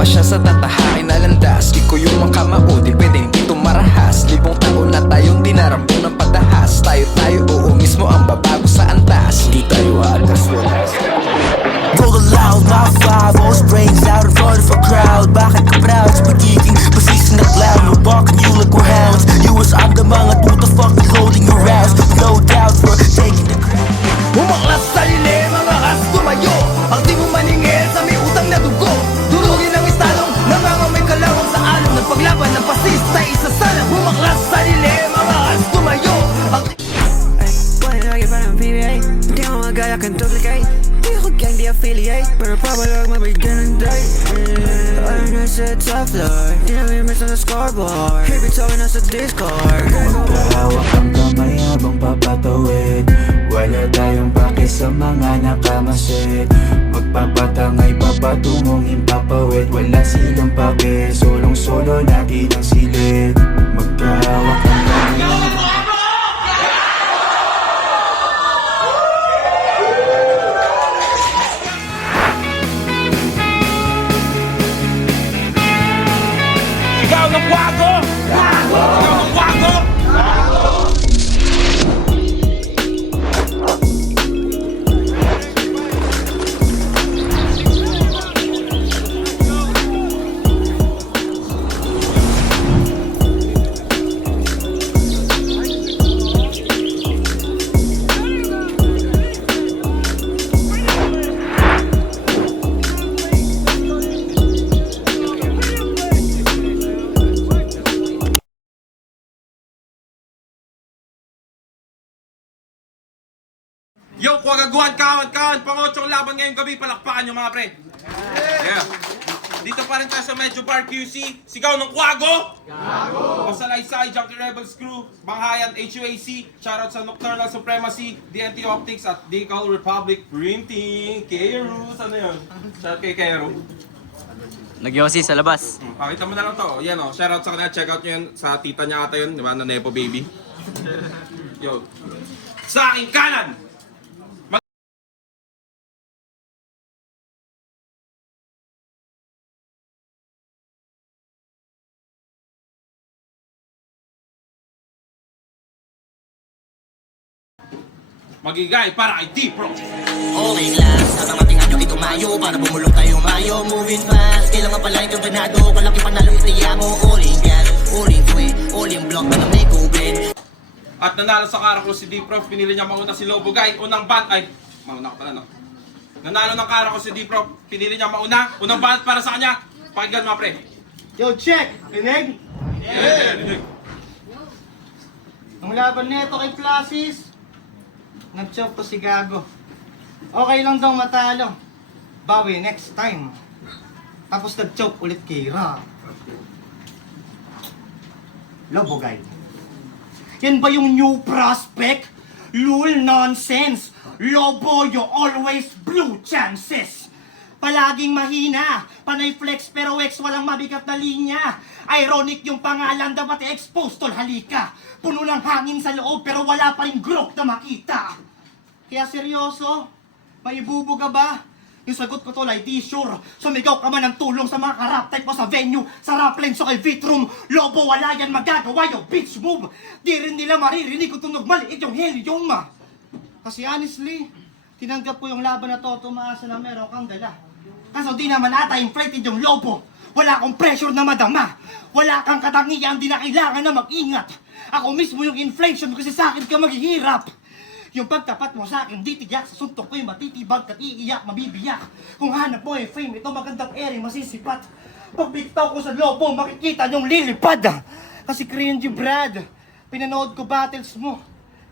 ba siya sa tatahakin na landas? Di ko yung makamao, di pwedeng dito marahas. Libong taon na tayong dinarambong ng pagdahas. Tayo, oo mismo ang babago sa antas. Di tayo aalas walas. Roll loud, my 5-0 brains out in front of a crowd. Bakit ka proud sa pagiging basisi na clown? We're walking you like we're hounds. You as I'm the mga tuta fucking loading your ass. No doubt we're taking the crown. Umaklas sa lilim, mga as tumayo. Ang di mo maningil sa may utang na dugo. Durugin ang istalong nangangamay kalawang sa along. Nagpaglaban ng pasista, isa sana. Umaklas sa lilim, mga as tumayo. Ang Wanna know you're from PBA. Di mo magaya kan duplicate. Di ko gang di affiliate. Pero papalag mabigyan ng day. I'm not sa top floor. Di na may miss on the scoreboard. Keep it talking nasa Discord. Magkahawak ang kamay habang papatawid. Wala tayong pake sa mga nakamasid. Magpapatangay papatungong impapawid. Wala silang pake, solong-solo natin ang silid. Magkahawak ang kamay. Sigaw ng Kwago! Kwago! Sigaw ng Kwago! Yo, Kwagaguan, kawan, pang-8 laban ngayong gabi, palakpakan nyo mga pre. Yeah. Dito pa rin tayo sa Medyo Bar QC, sigaw ng Kwago! Kwago! Pasalaysay, Junkie Rebels Crew, Banghayan, HUAC, shoutout sa Nocturnal Supremacy, DNT Optics at Decal Republic Printing, Kairos, ano yun? Shoutout kay Kairo. Nagyosi sa labas. Pakita mo na lang to, yan o, shoutout sa kanya, check out nyo yun, sa tita niya ata yun, di ba, na Nepo Baby. Yo. Sa aking kanan! Magigay para kay D-Pro. Okay lang, sa mga tingnan nyo itumayo. Para bumulong tayo mayo. Moving fast, kailangan pala itong ganado. Kalaki panalo itiya mo. All in gas, all in quit, all in block na may COVID. At nanalo sa Karaklo si D-Pro. Pinili niya mauna si Lobo Guy. Unang bat, ay, mauna ka pala no. Nanalo ng Karaklo si D-Pro. Pinili niya mauna. Unang bat para sa kanya. Pakinggan mga pre. Yo, check! Rinig? Yeah. Ang laban neto kay Plasis, nag-choke to si Gago. Okay lang daw matalo. Bawi next time. Tapos nag-choke ulit kay Ra. Lobo Guy. Yan ba yung new prospect? Lul nonsense. Lobo, you always blue chances. Palaging mahina. Panay flex pero ex walang mabigat na linya. Ironic yung pangalan, dapat i-expose tol, halika. Puno ng hangin sa loob pero wala pa rin growth na makita. Kaya seryoso, may ibubuga ba? Yung sagot ko tol ay di sure. Sumigaw ka man ng tulong sa mga karap type mo sa venue. Sa rap line so kay Vitroom. Lobo wala yan magagawa yung bitch move. Di rin nila maririnig kung tunog maliit yung helium. Kasi honestly, tinanggap ko yung laban na to, tumaasa na meron kang dala. Kaso di naman ata inflated yung Lobo. Wala akong pressure na madama. Wala kang katangian, di na kailangan na mag-ingat. Ako mismo yung inflation kasi sa akin ka maghihirap. Yung pagtapat mo sa akin, di tiyak. Sa suntok ko yung matitibag at iiyak, mabibiyak. Kung hanap mo yung fame, ito magandang ere, masisipat. Pag bigtaw ko sa Lobo, makikita niyong lilipad. Kasi cringy Brad, pinanood ko battles mo.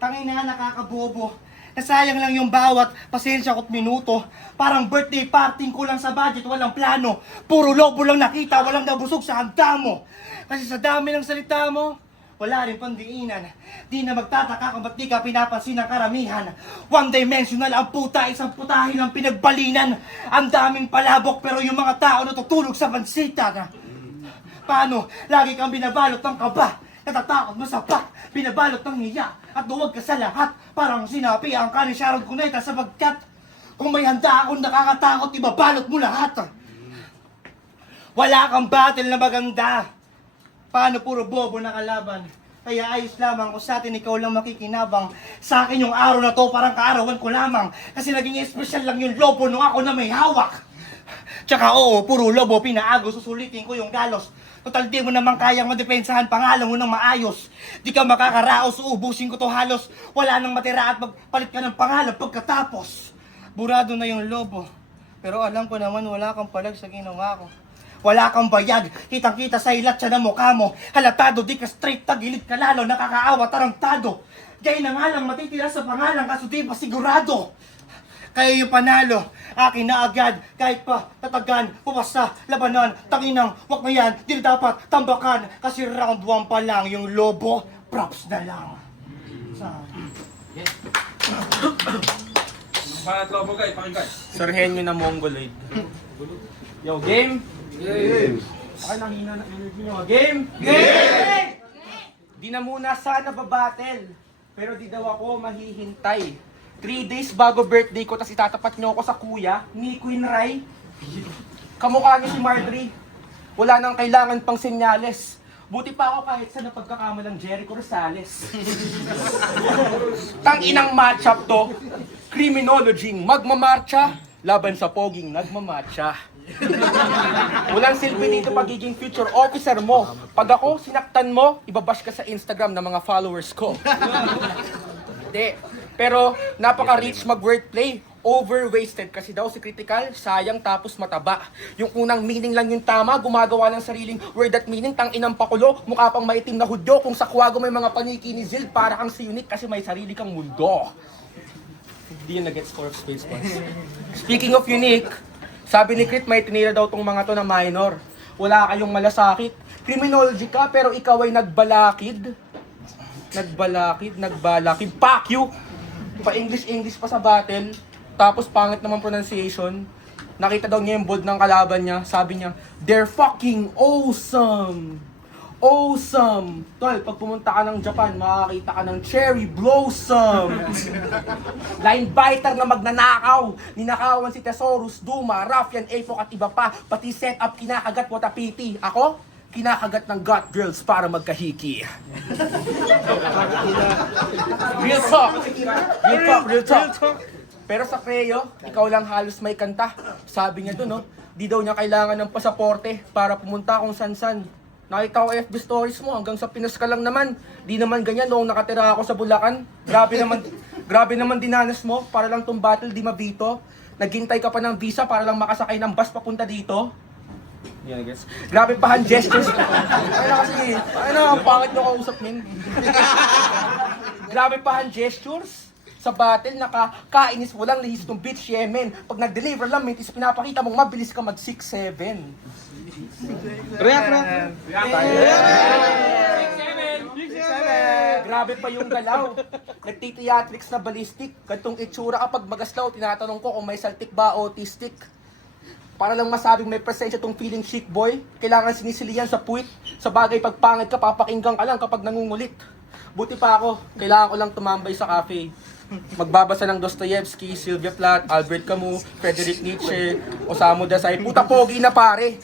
Tangay na nakakabobo. Nasayang lang yung bawat pasensya ko't minuto. Parang birthday party ko lang sa budget, walang plano. Puro Lobo lang nakita, walang nabusog sa handa mo. Kasi sa dami ng salita mo, wala rin pandiinan. Di na magtataka kung ba't di ka pinapansin ng karamihan. One-dimensional ang puta, isang putahin ang pinagbalinan. Ang daming palabok pero yung mga tao natutulog sa pansitan. Paano? Lagi kang binabalot ng kaba. Natatakot mo sa pak, binabalot ng hiya. At duwag ka sa lahat. Parang sinapi ang ka ni Sharon Cuneta sapagkat kung may handa akong nakakatakot, ibabalot mo lahat. Wala kang battle na maganda. Paano puro bobo na kalaban? Kaya ayos lamang kung sa atin ikaw lang makikinabang. Sa akin yung araw na to parang kaarawan ko lamang. Kasi naging espesyal lang yung lobo nung ako na may hawak. Tsaka oo, puro lobo pinaago, susulitin ko yung galos. Total di mo naman kayang madepensahan pangalan mo ng maayos. Di ka makakaraos, uubusin ko to halos. Wala nang matira at magpalit ka ng pangalan pagkatapos. Burado na yung lobo. Pero alam ko naman wala kang palag sa ginawa ko. Wala kang bayag, kitang-kita sa ilat siya ng mukha mo. Halatado, di ka straight, tagilid ka lalo, nakakaawa, tarantado. Gaya na nga lang matitira sa pangalan, kaso di pa sigurado. Kaya yung panalo, akin na agad, kahit pa tatagan, pumasa, labanan, tanginang, wag na yan, di na dapat tambakan. Kasi round 1 pa lang, yung lobo, props na lang. Panat lobo guys, pakinggan. Sarhenyo na Mongoloid. Yo, game? Game! Ay, nangina na energy nyo. Game? Game! Di na muna sana babattle. Pero di daw ako mahihintay. 3 days bago birthday ko, tas itatapat nyo ako sa kuya ni Queen Rai. Kamukha niya si Marjorie. Wala nang kailangan pang senyales. Buti pa ako kahit sa napagkakamalang Jericho Rosales. Tang-inang matchup to. Criminology magmamarcha laban sa poging nagmamatcha. Walang silbi dito pagiging future officer mo. Pag ako sinaktan mo, ibabash ka sa Instagram ng mga followers ko. Hindi. Pero napaka-rich mag-wordplay. Overwasted kasi daw si Critical, sayang tapos mataba. Yung unang meaning lang yung tama, gumagawa ng sariling word at meaning, tang-inang pakulo, mukha pang maitim na hudyo. Kung sa kwago may mga paniki ni Zil, para kang si Unique kasi may sarili kang mundo. Hindi yun nag-get score of space pass. Speaking of Unique, sabi ni Crit, may tinira daw tong mga to na minor. Wala kayong malasakit. Criminology ka, pero ikaw ay nagbalakid. Nagbalakid. Fuck you! Pa-English pa sa battle. Tapos pangit naman pronunciation. Nakita daw niya yung bold ng kalaban niya. Sabi niya, they're fucking awesome! Awesome! Tol, pag pumunta ka ng Japan, makakita ka ng cherry blossom! Line biter na magnanakaw! Ninakawan si Thesaurus, Duma, Ruffian, Apok at iba pa. Pati set up kinakagat, what a pity. Ako, kinakagat ng gut girls para magkahiki. Real talk! Real talk! Pero sa Creo, ikaw lang halos may kanta. Sabi niya doon, no, di daw niya kailangan ng pasaporte para pumunta kung san-san. Nakita ko FB stories mo, hanggang sa Pinas ka lang naman. Di naman ganyan noong nakatira ako sa Bulacan. Grabe naman dinanas mo, para lang tong battle di mabito. Naghintay ka pa ng visa para lang makasakay ng bus papunta dito. Yeah, I guess. Grabe pa hand gestures. Ang pangit nyo kausap, min. Grabe pa hand gestures. Sa battle, nakakainis, walang lihis tong bitch, Yemen. Pag nag-deliver lang, mintis, pinapakita mong mabilis ka mag 6'7". React. Grabe pa yung galaw. Nagtitiatrics na ballistic. Gantong itsura kapag magaslaw, tinatanong ko kung may saltik ba autistic. Para lang masabing may presensya tong feeling chic boy, kailangan sinisilian sa puwit. Sa bagay pagpangit ka, papakinggan ka lang kapag nangungulit. Buti pa ako, kailangan ko lang tumambay sa cafe. Magbabasa ng Dostoyevsky, Sylvia Plath, Albert Camus, Friedrich Nietzsche, Osamu Dazai. Puta pogi na pare!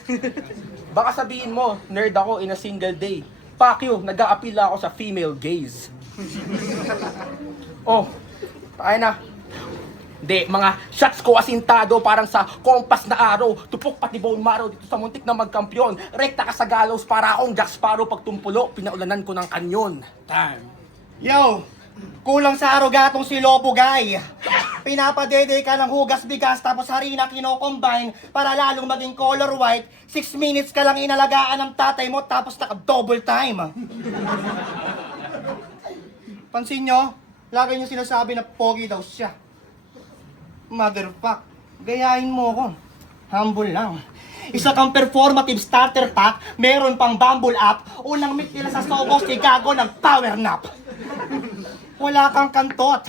Baka sabihin mo, nerd ako in a single day. Fuck you, nag-a-appeal ako sa female gaze. Oh, tayo na. Hindi, mga shots ko asintado parang sa kompas na araw. Tupok pati bone marrow dito sa muntik na magkampiyon. Rekta ka sa gallows para akong Jack Sparrow pagtumpulo. Pinaulanan ko ng kanyon. Time. Yo! Kulang sa arogatong si Lobo Guy. Pinapadede ka ng hugas bigas tapos harina kino-combine para lalong maging color white. 6 minutes ka lang inalagaan ng tatay mo tapos naka-double time. Pansin nyo, lagi nyo sinasabi na pogi daw siya. Motherfuck, gayahin mo ko. Humble lang. Isa kang performative starter pack, meron pang bumble up, unang meet nila sa Sobos ni Gago ng power nap. Wala kang kantot.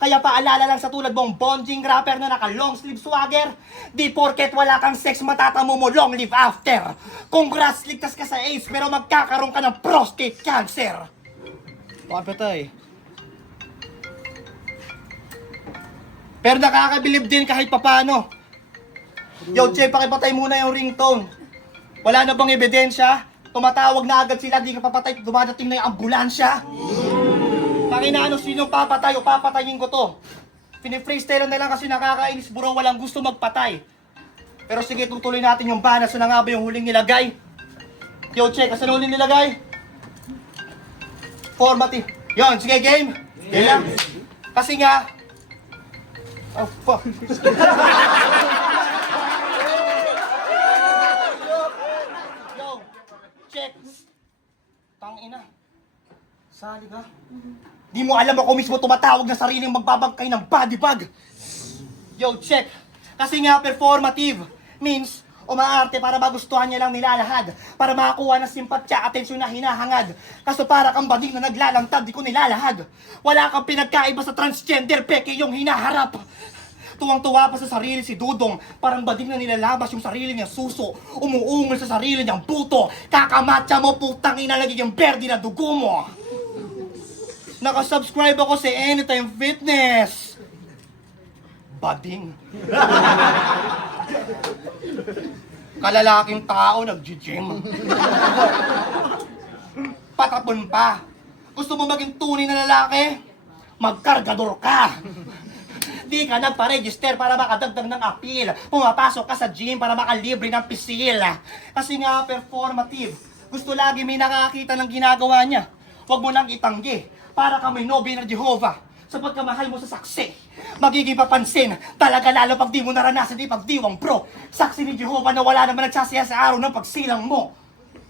Kaya paalala lang sa tulad mong bonjing rapper na naka long sleeve swagger, di porket wala kang sex matatamo mo long live after. Congrats, ligtas ka sa AIDS pero magkakaroon ka ng prostate cancer. Papatay. Pero nakakabilib din kahit papano. Yo, Che, pakipatay muna yung ringtone. Wala na bang ebidensya? Tumatawag na agad sila, di ka papatay, dumadating na yung ambulansya. Pakinaano sinong papatay o papatayin ko to? Pinifreestyle na lang kasi nakakainis bro, walang gusto magpatay. Pero sige, tutuloy natin yung bana. Saan na nga ba yung huling nilagay? Yo, check. Asan yung huling nilagay? Formative. Yon, sige, game. Game lang. Kasi nga... Oh, fuck. Yo, check. Tangina. Sali ka. Di mo alam ako mismo tumatawag na sariling magbabagkay ng body bag. Yo, check. Kasi nga performative means umaarte para magustuhan niya lang nilalahad, para makakuha ng simpatya, atensyon na hinahangad. Kaso para kang bading na naglalantad, di ko nilalahad. Wala kang pinagkaiba sa transgender, peke yung hinaharap. Tuwang-tuwa pa sa sarili si Dudong, parang bading na nilalabas yung sarili niyang suso, umuungol sa sarili niyang buto. Kakamatya mo, putang ina, nagiging berde na dugo mo. Nakasubscribe ako sa Anytime Fitness. Bading. Kalalaking tao nag-gym. Patapon pa. Gusto mo maging tunay na lalaki? Magkargador ka. Di ka nagpa-register para makadagdag ng appeal. Pumapasok ka sa gym para makalibre ng pisil. Kasi nga performative. Gusto lagi may nakakita ng ginagawa niya. Huwag mo nang itanggi. Para ka may nobya ng Jehovah. Sa pagkamahal mo sa saksi, magiging papansin. Talaga lalo pag di mo naranasan ipagdiwang bro. Saksi ni Jehovah na wala naman nagsasaya sa araw ng pagsilang mo.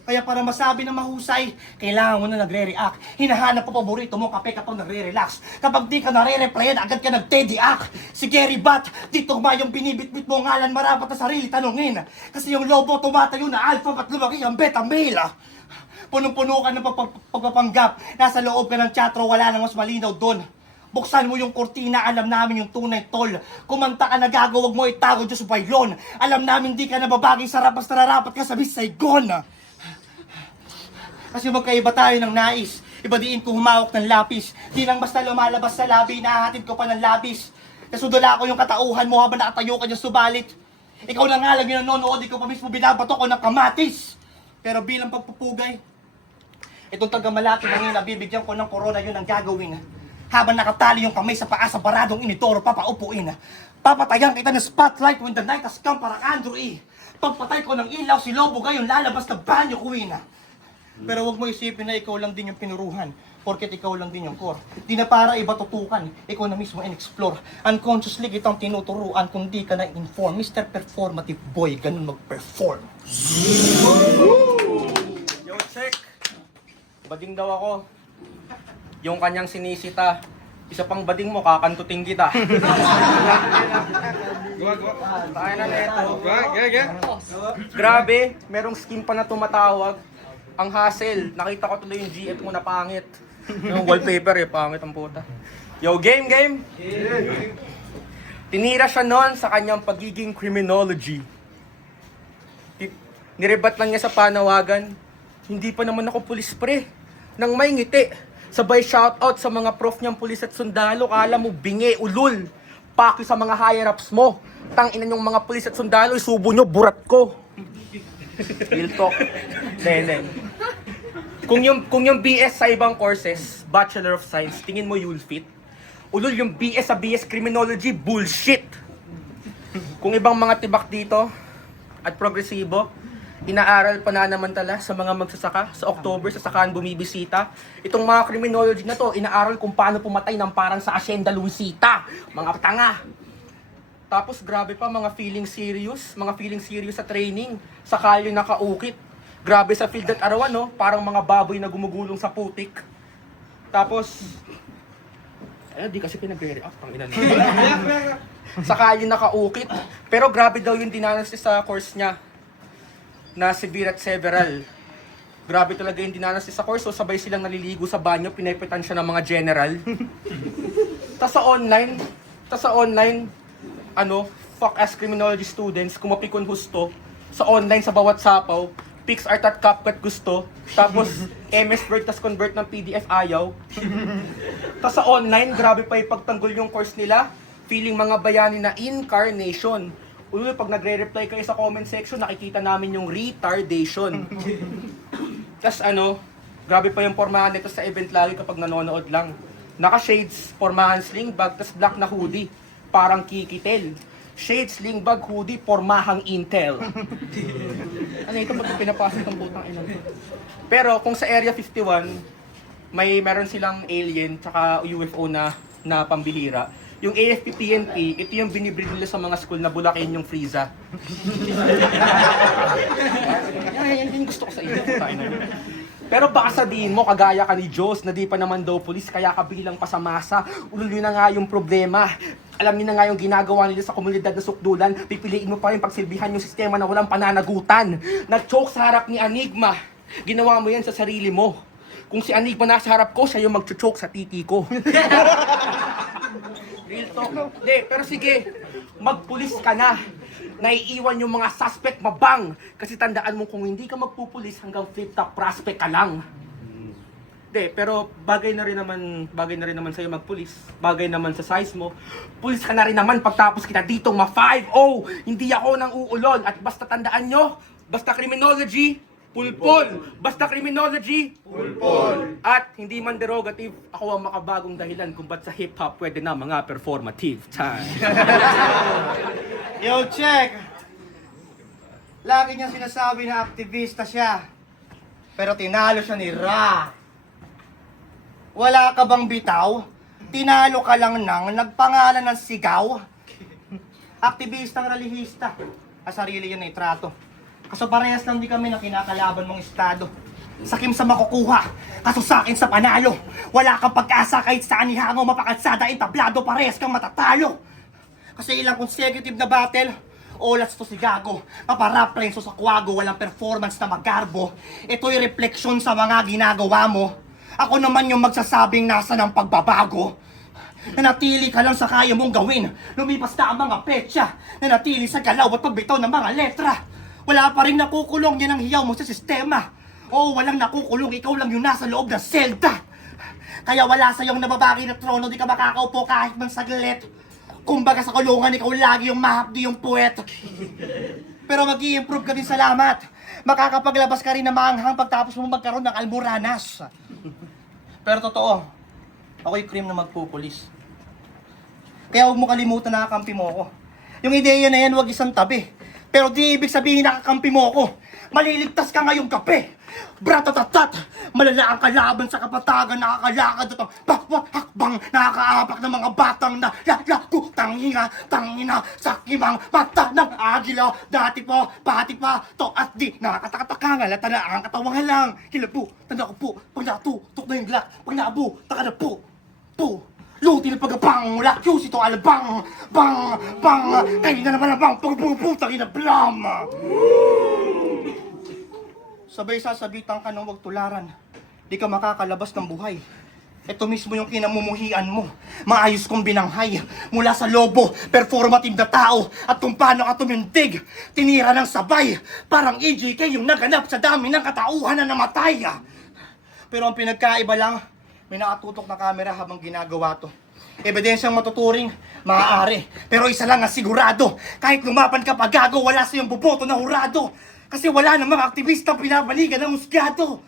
Kaya para masabi na mahusay, kailangan mo na nagre-react. Hinahanap pa paborito mo kape kapag nagre-relax. Kapag di ka nare-replyan, agad ka nag-tediact. Si Gary Bat, dito ba yung binibitbit mo ngalan marapat na sarili tanungin. Kasi yung lobo tumatayo na alpha at lumaki ang beta male. Punong-puno ka ng pagpapanggap. Nasa loob ka ng chatro, wala nang mas malinaw doon. Buksan mo yung kortina, alam namin yung tunay tol. Kumanta ka na gago, wag mo itago Diyos baylon. Alam namin di ka nababagay sa rapas na rarapat ka sa Saigon. Kasi magkaiba tayo ng nais. Iba diin ko humawak ng lapis. Di lang basta lumalabas sa labi, nahahatid ko pa ng labis. Nasudula ko yung katauhan mo habang nakatayo ka dyan subalit. Ikaw na nga lang yung nanonood, ikaw pa mismo binabato ko ng kamatis. Pero bilang pagpupugay, itong taga-Malaki na bibigyan ko ng corona yun ang gagawin. Habang nakatali yung kamay sa paa sa baradong initoro, papaupuin. Papatayan kita ng spotlight when the night has come para Andrew E. Pagpatay ko ng ilaw, si Lobo gayon lalabas na banyo queen. Pero wag mo isipin na ikaw lang din yung pinuruhan, porket ikaw lang din yung core. Di na para iba tutukan, ikaw na mismo in-explore. Unconsciously kitang tinuturuan kung di ka na-inform. Mr. Performative Boy, ganun mag-perform. Yo, check. Bading daw ako. Yung kanyang sinisita, isa pang bading mo, kakantuting kita. Tayo na neto. Grabe, merong skin pa na tumatawag. Ang hassle, nakita ko tuloy yung GF mo na pangit. Yung wallpaper pangit ang puta. Yo, game! Tinira siya noon sa kanyang pagiging criminology. Nirebat lang niya sa panawagan, hindi pa naman ako pulis pre. Nang may ngiti. Sabay shoutout sa mga prof niyang pulis at sundalo. Kala mo bingi, ulul. Paki sa mga higher-ups mo. Tanginan yung mga pulis at sundalo, isubo nyo, burat ko. Real talk. Then. Kung yung BS sa ibang courses, Bachelor of Science, tingin mo you'll fit? Ulul, yung BS sa BS Criminology, bullshit. Kung ibang mga tibak dito at progresibo, inaaral pananamantala sa mga magsasaka. Sa October, sa sakaan bumibisita. Itong mga criminology na to, inaaral kung paano pumatay ng parang sa Hacienda Luisita. Mga tanga. Tapos grabe pa, mga feeling serious sa training. Sa kalye nakaukit. Grabe sa field at arawan, no? Parang mga baboy na gumugulong sa putik. Tapos, di kasi pinagre-react. Sa kalye nakaukit. Pero grabe daw yung dinanas sa course niya. Na severe at several. Grabe talaga yung dinanas sa course, so sabay silang naliligo sa banyo, pinepetan siya ng mga general. Tas sa online, fuck ass criminology students, kumapikon husto, sa online, sa bawat sapaw, PixArt at CapCut gusto, tapos MS Word, tas convert ng PDF ayaw. Tas sa online, grabe pa ipagtanggol yung course nila, feeling mga bayani na incarnation. Ulo, pag nagre-reply kayo sa comment section, nakikita namin yung retardation. Tas ano, grabe pa yung pormahan nito sa event lagi kapag nanonood lang. Naka-shades, pormahan sling bag, tas black na hoodie. Parang kikitel. Shades, sling bag, hoodie, pormahang Intel. Ano ito? Ba't pinapasok ng putang ina to? Pero kung sa Area 51, meron silang alien tsaka UFO na pambihira. Yung AFP-PNP, ito yung binibreed nila sa mga school na Bulacan yung Frieza. Yan yung gusto ko sa inyo. Pero baka sabihin mo, kagaya ka ni Diyos na di pa naman daw pulis, kaya ka bilang pasamasa. Ulo yun na nga yung problema. Alam niyo na nga yung ginagawa nila sa komunidad na sukdulan, pipiliin mo pa rin pagsilbihan yung sistema na walang pananagutan. Nag-choke sa harap ni Enigma. Ginawa mo yan sa sarili mo. Kung si Enigma nasa harap ko, siya yung mag-choke sa titi ko. Real talk. Hindi, pero sige, magpulis ka na. Naiiwan yung mga suspect mabang. Kasi tandaan mo kung hindi ka magpupulis hanggang flip-top prospect ka lang. Hindi, pero bagay na rin naman sa'yo magpulis. Bagay naman sa size mo. Pulis ka na rin naman pagtapos kita ditong ma-5-0. Hindi ako nang uulol. At basta tandaan nyo, basta criminology, pulpol. Basta criminology, pulpol. At hindi man derogative, ako ang makabagong dahilan kung ba't sa hip-hop pwede na mga performative time. Yo, check! Lagi niya sinasabi na aktivista siya. Pero tinalo siya ni Ra. Wala ka bang bitaw? Tinalo ka lang nang nagpangalan ng sigaw? Aktivistang relihista. Sarili yun ay trato. Kaso parehas lang di kami na kinakalaban mong estado. Sakim sa makukuha, kaso sa akin sa panalo. Wala kang pag-asa kahit saan ihango, mapakansada, entablado, parehas kang matatalo. Kasi ilang consecutive na battle, olas to si Gago. Paparaprenso sa kwago, walang performance na magarbo. Ito'y refleksyon sa mga ginagawa mo. Ako naman yung magsasabing nasa ng pagbabago. Nanatili ka lang sa kaya mong gawin. Lumipas na ang mga petsa. Nanatili sa galaw at pagbitaw ng mga letra. Wala pa rin nakukulong, yan ang hiyaw mo sa sistema. Oo, walang nakukulong, ikaw lang yung nasa loob ng selda. Kaya wala sa iyong nababagi na trono, di ka makakaupo kahit man saglit. Kumbaga sa kulungan, ikaw lagi yung mahapdi yung puwet. Pero mag-i-improve ka din, salamat. Makakapaglabas ka rin na maanghang pagtapos mo magkaroon ng almoranas. Pero totoo, ako'y cream na magpupulis. Kaya huwag mo kalimutan na kakampi mo ako. Yung ideya na yan, huwag isang tabi. Pero di ibig sabihin nakakampi mo ako. Maliligtas ka ngayong gabi. Bratatatat, malala ang kalaban sa kapatagan. Nakakalakad at ang bawat hakbang. Nakakaapak ng mga batang na lalago. Tangina, sakimang mata ng agila. Dati po, pati pa, to at di. Nakakatakataka, ngalata na ang katawang halang. Kilabu, tanda ko po, pag natutok na yung glak. Pag naabu, taka na po. Luti na pagkapang, mula Q's ito alabang, bang, kayo na naman ang bang, pagpuputang ina blam. Sabay sasabitan ka ng wag tularan, di ka makakalabas ng buhay. Ito mismo yung kinamumuhian mo, maayos kong binanghay, mula sa lobo, performative na tao, at kung paano ka tumindig, tinira ng sabay, parang EJK yung naganap sa dami ng katauhan na namatay. Pero ang pinagkaiba lang, may nakatutok na camera habang ginagawa to. Ebidensyang matuturing, maaari. Pero isa lang ang sigurado, kahit lumaban ka pa gago, wala sa iyong buboto na hurado. Kasi wala namang aktivistang pinabaligan ng husgado.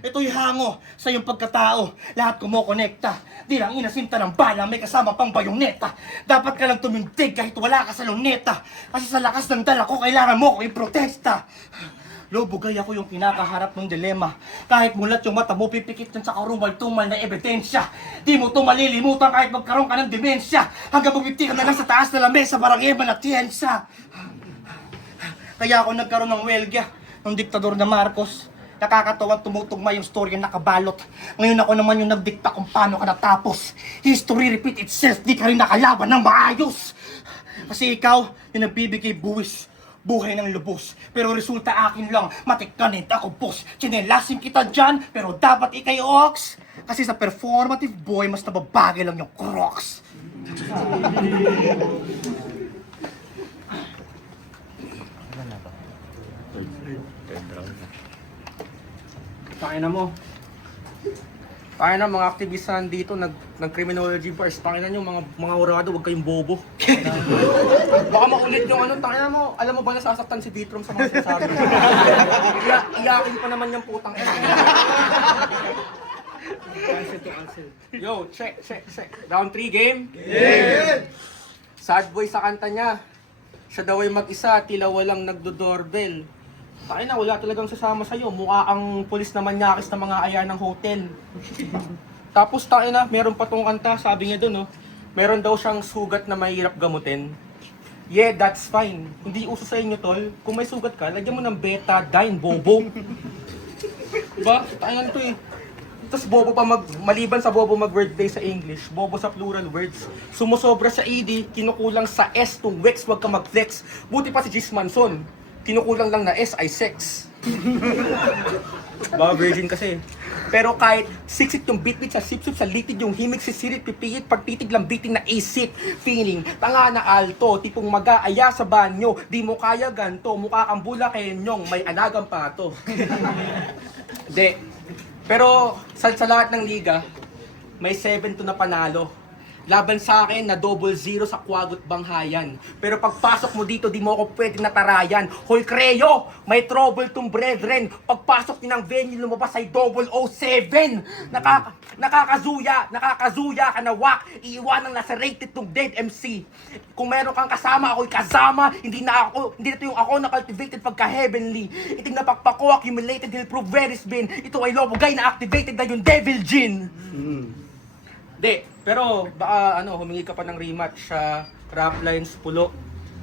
Ito'y hango sa iyong pagkatao, lahat kumokonekta. Di lang inasinta ng bala, may kasama pang bayoneta. Dapat ka lang tumindig kahit wala ka sa luneta. Kasi sa lakas ng dala ko, kailangan mo ko i-protesta. Lobugay ako yung kinakaharap ng dilema. Kahit mulat yung mata mo, pipikit yan sa karumal-tumal na ebidensya. Di mo ito malilimutan kahit magkaroon ka ng demensya. Hanggang magbibti ka na lang sa taas na lamesa, parang iba na tiyensa. Kaya ako nagkaroon ng welga ng diktador na Marcos. Nakakatawa tumutugma yung story na nakabalot. Ngayon ako naman yung nagdikta kung paano ka natapos. History repeat itself, di ka rin nakalaban ng maayos. Kasi ikaw, yung nagbibigay buwis. Buhay ng lubos, pero resulta akin lang, matikkanit ako boss. Chinelasin kita dyan, pero dapat ikay ox. Kasi sa performative boy, mas nababagay lang yung crocs. Pakina mo. Pakina mga aktivista nandito, nag-criminology bars. Pakina nyo mga urado, huwag kayong bobo. Baka maulit yung ano, tangina mo, alam mo ba nasasaktan si Vitrom sa mga sinasabi? Iyakin pa naman yung putang ina. Yo, check. Round 3 game? Yeah! Sad boy sa kanta niya. Siya daw ay mag-isa, tila walang nagdo-doorbell. Tangina, wala talagang sasama sa'yo. Mukha ang pulis na manyakis na mga aya ng hotel. Tapos tangina, meron pa tong kanta, sabi niya doon, no? Meron daw siyang sugat na mahirap gamutin. Yeah, that's fine. Hindi uso sa inyo, tol. Kung may sugat ka, lagyan mo ng betadine, bobo. Diba? Tangina to eh. Tapos bobo pa maliban sa bobo mag-wordplay sa English, bobo sa plural words. Sumusobra sa ED, kinukulang sa S to Wex, wag ka mag-flex. Buti pa si Gis Manson, kinukulang lang na S ay sex. Baka virgin kasi. Pero kahit siksik yung bitbit sa sipsip sa litid yung himig sisirit pipihit pagtitig lang biting na isip feeling tanga na alto tipong mag-aaya sa banyo di mo kaya ganto mukha kang bulakenyong may alagang pato. De pero sa lahat ng liga may 7-2 na panalo. Laban sa akin na 0-0 sa Quagot Banghayan. Pero pagpasok mo dito, di mo ako pwedeng natarayan. Hoy Creo, may trouble tong brethren. Pagpasok din ng venue, lumabas ay 007. Nakakazuya ka na wak. Iiwanan na sa rated tong dead MC. Kung meron kang kasama, ako'y kasama. Hindi na ito yung ako na cultivated pagka heavenly. Iting napakpak ko, accumulated, he'll prove very spin. Ito ay lobo guy na activated na yung devil gin. Pero baka humingi ka pa ng rematch sa Rap Lines Pulo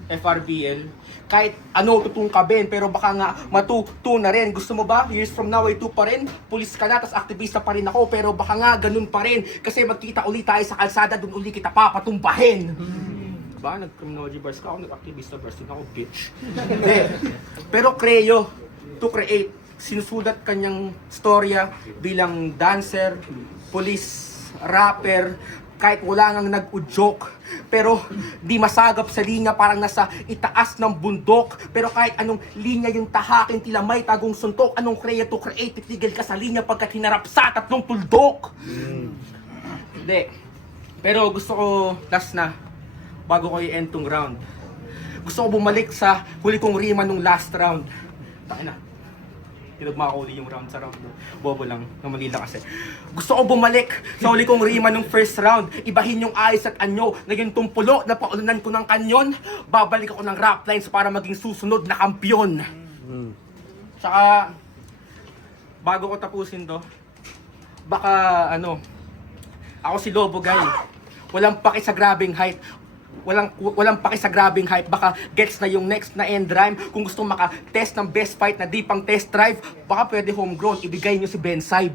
FRBL. Kahit tutong ka Ben, pero baka nga matuto na rin. Gusto mo ba? Years from now ay 2 pa rin. Pulis ka na, tas aktivista pa rin ako, pero baka nga ganun pa rin. Kasi magkita ulit tayo sa kalsada, dun uli kita papatumbahin. Ba, nag-criminology bars ka ako, nag-activista bars din ako, bitch. Pero Creo, to create, sinusulat kanyang storya bilang dancer, police, rapper, kahit wala nang nag-udyok. Pero di masagap sa linya, parang nasa itaas ng bundok. Pero kahit anong linya yung tahakin, tila may tagong suntok. Anong Creo to create, titigil ka sa linya pagkat hinarap sa 3 tuldok. Hindi. Pero gusto ko, last na, bago ko i-end tong round. Gusto ko bumalik sa huli kong rima nung last round. Takin na. Tinagma ko uli yung round sa round. Bobo lang, namalila kasi. Gusto ko bumalik sa huli kong rima nung first round. Ibahin yung ayos at anyo. Naging tumpulo, napaulunan ko ng kanyon. Babalik ako ng rap lines para maging susunod na kampyon. Tsaka, bago ko tapusin to, baka ako si Lobo Guy. Walang paki sa grabing height. Walang paki sa grabing hype. Baka gets na yung next na end rhyme. Kung gusto maka-test ng best fight na di pang test drive, baka pwede homegrown, ibigay nyo si Ben Saib.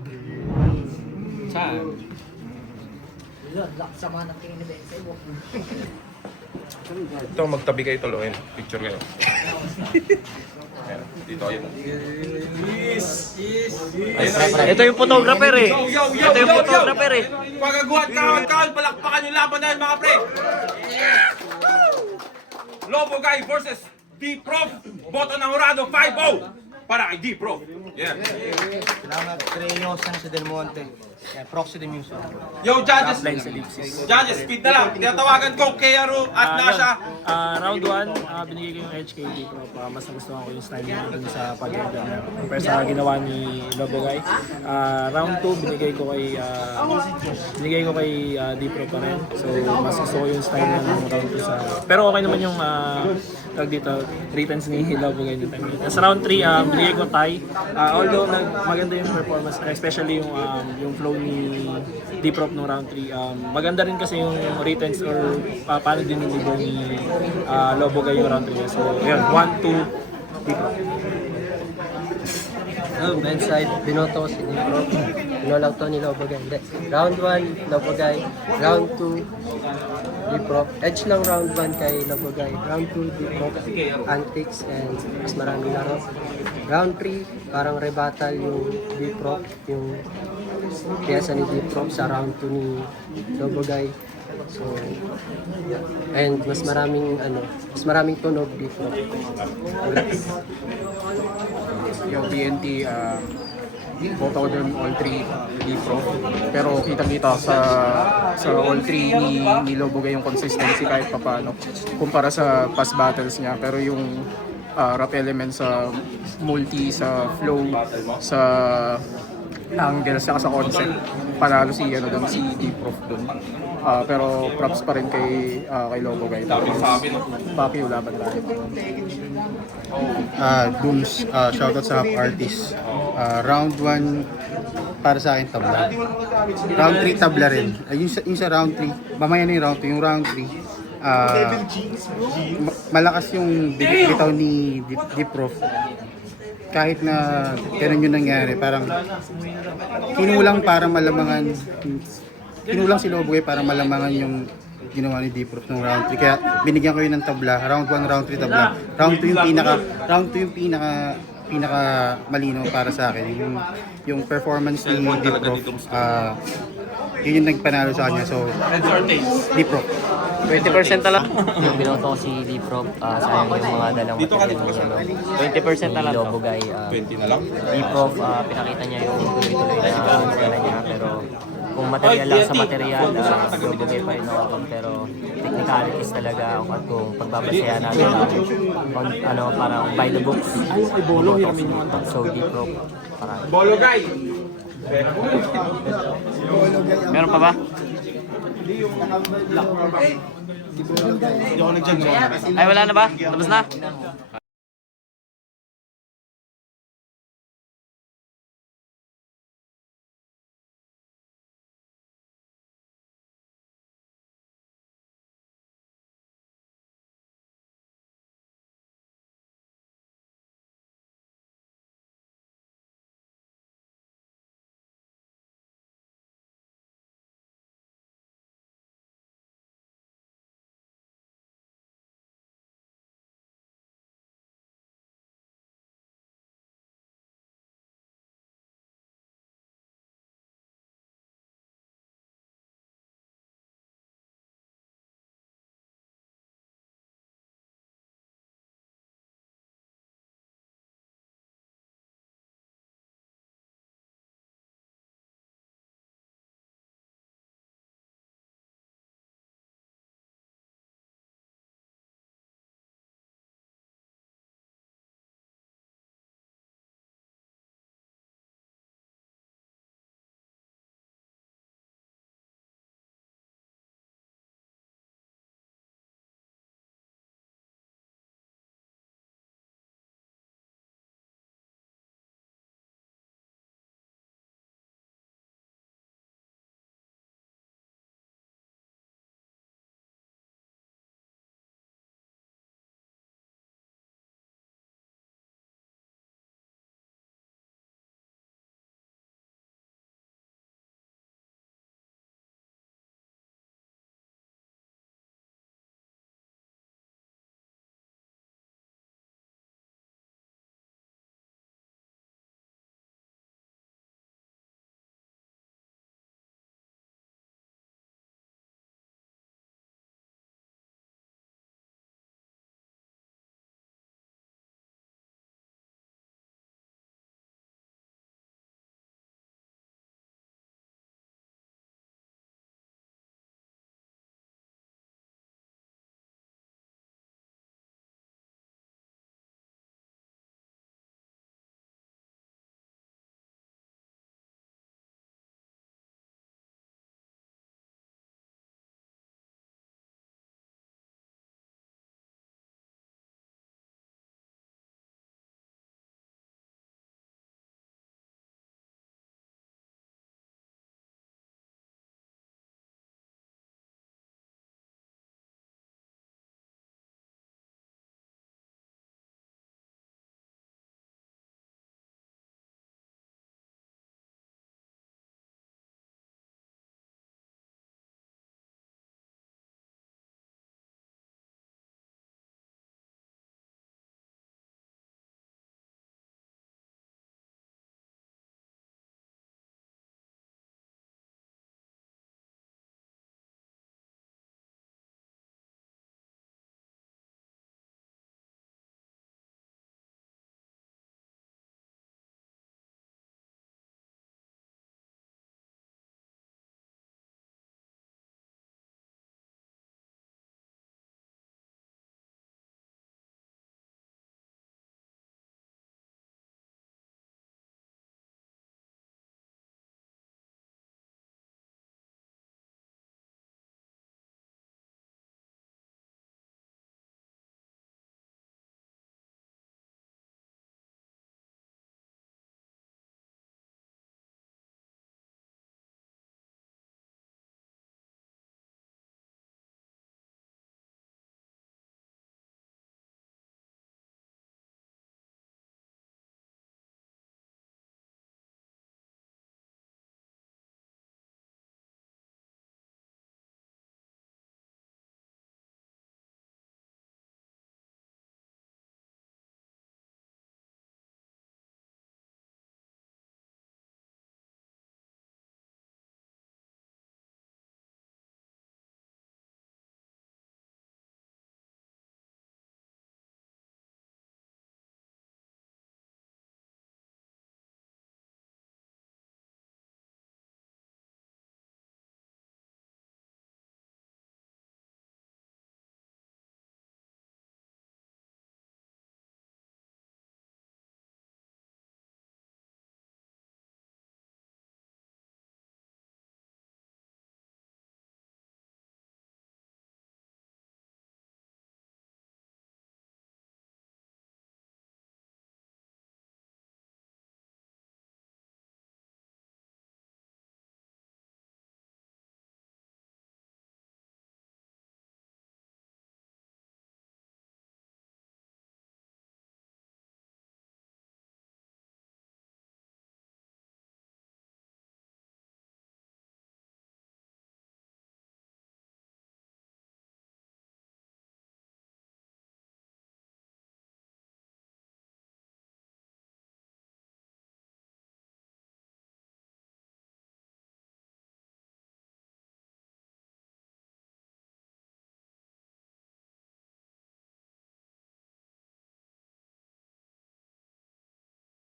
Ito, magtabi kayo tuloy. Picture kayo. Ayan, dito kayo. Ito yung photographer eh. Ito yung photographer eh. Pagaguhan, kawan, palakpakan yung laban na yun, mga pre. Lobo Guy versus D-Prof. Boto ng Horado 5-0 para kay D-Prof. Yeah. Salamat, Creo, San Jose del Monte. Proxy de Muso. Yo, judges! Judges, speed na lang. Tinatawagan ko, Kearu at Nasha. Round 1, binigay ko yung edge kay D-Prof. Mas nagustuhan ko yung style niya dun sa pag-edge niya compare sa ginawa ni Lobo Guy. Round 2, binigay ko kay D-Prof pa rin. So, mas gusto ko yung style niya ng round 2 sa... Pero okay naman yung dito, returns ni Lobo Guy yung time. Sa round 3, binigay ko tie. Although maganda yung performance, especially yung flow ni D-Prof no round 3. Maganda rin kasi yung returns or paano din yung libo ni Lobo Guy yung round 3. So, yun, 1-2 D-Prof. Ben side, binoto ko si D-Prof. Binolaw to ni Lobo Guy. Round 1, Lobo Guy. Round 2, D-Prof. Edge ng round 1 kay Lobo Guy. Round 2, D-Prof. Antics and mas maraming laro. Round 3, parang rebattle yung D-Prof. Yung piyesa ni D-Prof sa round 2 ni Lobo Guy. So, and mas maraming tunog D-Prof. Congrats. Yo, BNT, vote ako dun all 3 D-Pro. Pero kitang-kita sa all 3 ni Lobogay yung consistency kahit papano kumpara sa past battles niya. Pero yung rap element sa multi, sa flow, sa angle, sa concept, panalo si D-Prof dun. Pero props pa rin kay Lobogay. Papi, laban tayo. Dooms, shoutout sa Half Artist. Round 1 para sa akin tabla. Round 3 tabla rin. Yung sa round 3, mamaya na yung round 2. Yung round 3, malakas yung bitaw ni D-Prof. Kahit na ganun yung nangyari, parang kinulang si Lobogay para malamangan yung ginawa ni D-Prof ng round 3. Kaya binigyan ko yun ng tabla. Round 1, round 3 tabla. Round 2 yung pinaka malinaw para sa akin. Yung performance ni D-Prof, yun yung nagpanalo sa kanya. So, D-Prof. 20% na lang. Yung binoto ko si D-Prof, sayang yung mga dalang material ni 20% na lang. Lobogay. 20 na lang. D-Prof, pinakita niya yung tuloy-tuloy na dala niya, pero kung material lang sa material, Lobogay pa rin ako. Pero technicalities talaga, at kung pagbabasayan natin parang by the books, so D-Prof, parang Bologay! Meron pa ba? Ay, wala na ba? Tapos na?